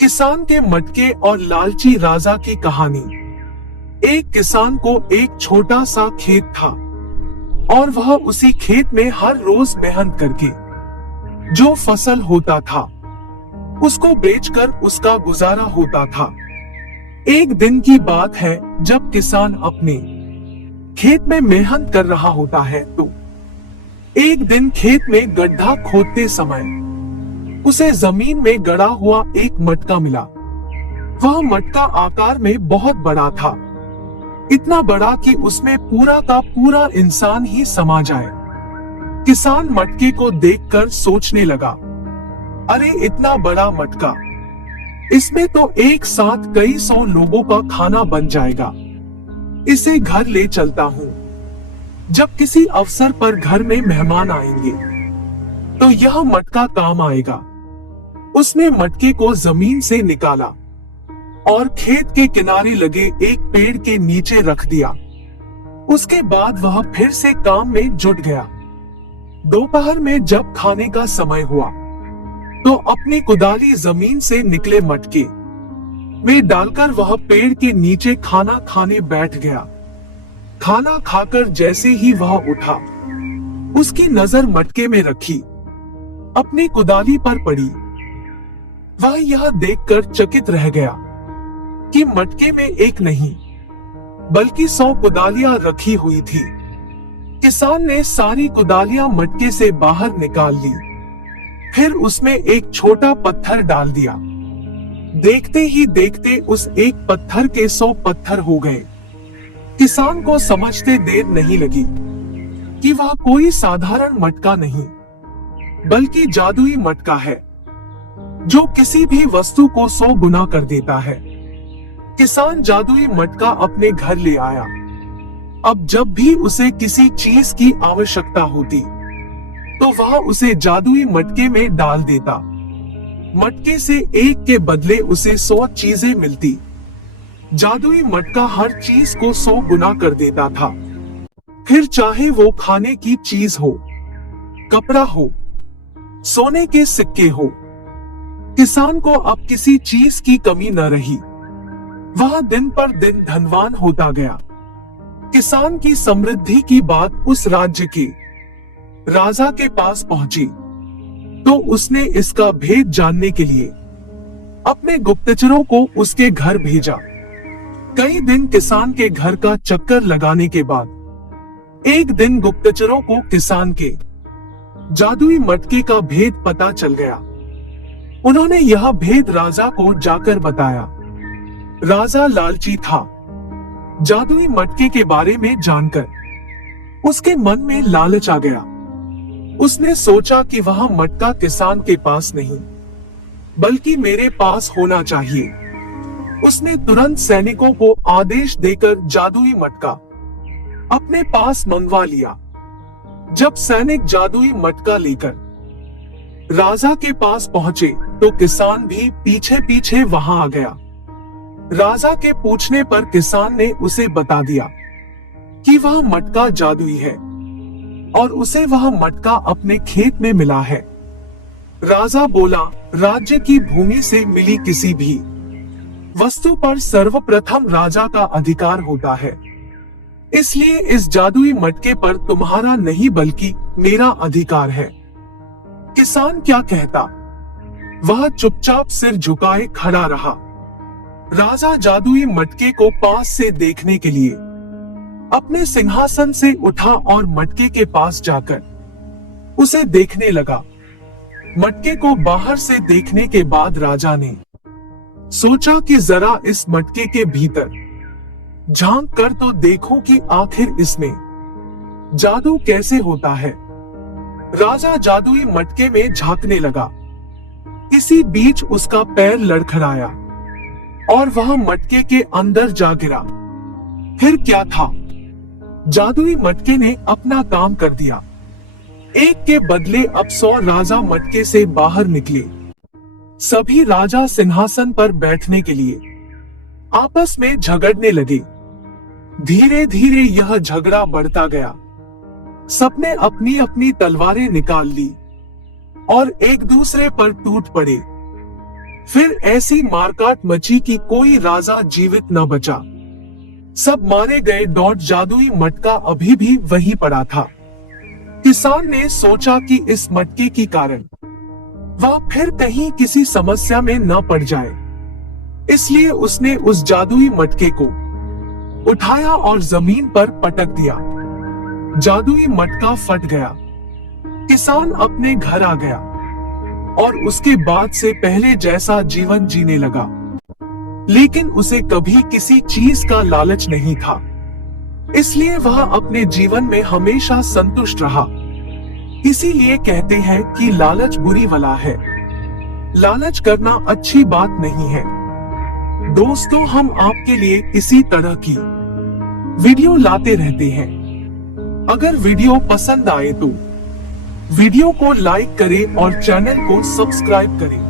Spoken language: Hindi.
किसान के मटके और लालची राजा की कहानी। एक किसान को एक छोटा सा खेत था और वह उसी खेत में हर रोज मेहनत करके जो फसल होता था उसको बेचकर उसका गुजारा होता था। एक दिन की बात है जब किसान अपने खेत में मेहनत कर रहा होता है तो एक दिन खेत में गड्ढा खोदते समय उसे जमीन में गड़ा हुआ एक मटका मिला। वह मटका आकार में बहुत बड़ा था, इतना बड़ा कि उसमें पूरा का पूरा इंसान ही समा जाए। किसान मटके को देखकर सोचने लगा, अरे इतना बड़ा मटका, इसमें तो एक साथ कई सौ लोगों का खाना बन जाएगा। इसे घर ले चलता हूँ। जब किसी अवसर पर घर में मेहमान आएंगे तो यह मटका काम आएगा। उसने मटके को जमीन से निकाला और खेत के किनारे लगे एक पेड़ के नीचे रख दिया। उसके बाद वह फिर से काम में जुट गया। दोपहर में जब खाने का समय हुआ तो अपनी कुदाली जमीन से निकले मटके में डालकर वह पेड़ के नीचे खाना खाने बैठ गया। खाना खाकर जैसे ही वह उठा, उसकी नजर मटके में रखी अपनी कुदाली पर पड़ी। वह यह देखकर चकित रह गया कि मटके में एक नहीं बल्कि 100 कुदालियां रखी हुई थी। किसान ने सारी कुदालियां मटके से बाहर निकाल ली, फिर उसमें एक छोटा पत्थर डाल दिया। देखते ही देखते उस एक पत्थर के 100 पत्थर हो गए। किसान को समझते देर नहीं लगी कि वह कोई साधारण मटका नहीं बल्कि जादुई मटका है जो किसी भी वस्तु को 100 गुना कर देता है। किसान जादुई मटका अपने घर ले आया। अब जब भी उसे किसी चीज की आवश्यकता होती तो वह उसे जादुई मटके में डाल देता। मटके से एक के बदले उसे 100 चीजें मिलती। जादुई मटका हर चीज को 100 गुना कर देता था, फिर चाहे वो खाने की चीज हो, कपड़ा हो, सोने के सिक्के हो। किसान को अब किसी चीज की कमी न रही। वह दिन पर दिन धनवान होता गया। किसान की समृद्धि की बात उस राज्य के राजा के पास पहुंची तो उसने इसका भेद जानने के लिए अपने गुप्तचरों को उसके घर भेजा। कई दिन किसान के घर का चक्कर लगाने के बाद एक दिन गुप्तचरों को किसान के जादुई मटके का भेद पता चल गया। उन्होंने यह भेद राजा को जाकर बताया। राजा लालची था। जादुई मटके के बारे में जानकर उसके मन में लालच आ गया। उसने सोचा कि वह मटका किसान के पास नहीं बल्कि मेरे पास होना चाहिए। उसने तुरंत सैनिकों को आदेश देकर जादुई मटका अपने पास मंगवा लिया। जब सैनिक जादुई मटका लेकर राजा के पास पहुंचे तो किसान भी पीछे पीछे वहां आ गया। राजा के पूछने पर किसान ने उसे बता दिया कि वह मटका जादुई है और उसे वह मटका अपने खेत में मिला है। राजा बोला, राज्य की भूमि से मिली किसी भी वस्तु पर सर्वप्रथम राजा का अधिकार होता है, इसलिए इस जादुई मटके पर तुम्हारा नहीं बल्कि मेरा अधिकार है। किसान क्या कहता, वह चुपचाप सिर झुकाए खड़ा रहा। राजा जादुई मटके को पास से देखने के लिए अपने सिंहासन से उठा और मटके के पास जाकर उसे देखने लगा। मटके को बाहर से देखने के बाद राजा ने सोचा कि जरा इस मटके के भीतर झांक कर तो देखूं कि आखिर इसमें जादू कैसे होता है। राजा जादुई मटके में झांकने लगा। इसी बीच उसका पैर लड़खड़ाया और वह मटके के अंदर जा गिरा। फिर क्या था, जादुई मटके ने अपना काम कर दिया। एक के बदले अब 100 राजा मटके से बाहर निकले। सभी राजा सिंहासन पर बैठने के लिए आपस में झगड़ने लगे। धीरे धीरे यह झगड़ा बढ़ता गया। सबने अपनी अपनी तलवारें निकाल ली और एक दूसरे पर टूट पड़े। फिर ऐसी मारकाट मची कि कोई राजा जीवित न बचा। सब मारे गए। जादुई मटका अभी भी वहीं पड़ा था। किसान ने सोचा कि इस मटके के कारण वह फिर कहीं किसी समस्या में न पड़ जाए, इसलिए उसने उस जादुई मटके को उठाया और जमीन पर पटक दिया। जादुई मटका फट गया। किसान अपने घर आ गया और उसके बाद से पहले जैसा जीवन जीने लगा। लेकिन उसे कभी किसी चीज का लालच नहीं था, इसलिए वह अपने जीवन में हमेशा संतुष्ट रहा। इसीलिए कहते हैं कि लालच बुरी बला है। लालच करना अच्छी बात नहीं है। दोस्तों, हम आपके लिए इसी तरह की वीडियो लाते रहते हैं। अगर वीडियो पसंद आए तो वीडियो को लाइक करें और चैनल को सब्सक्राइब करें।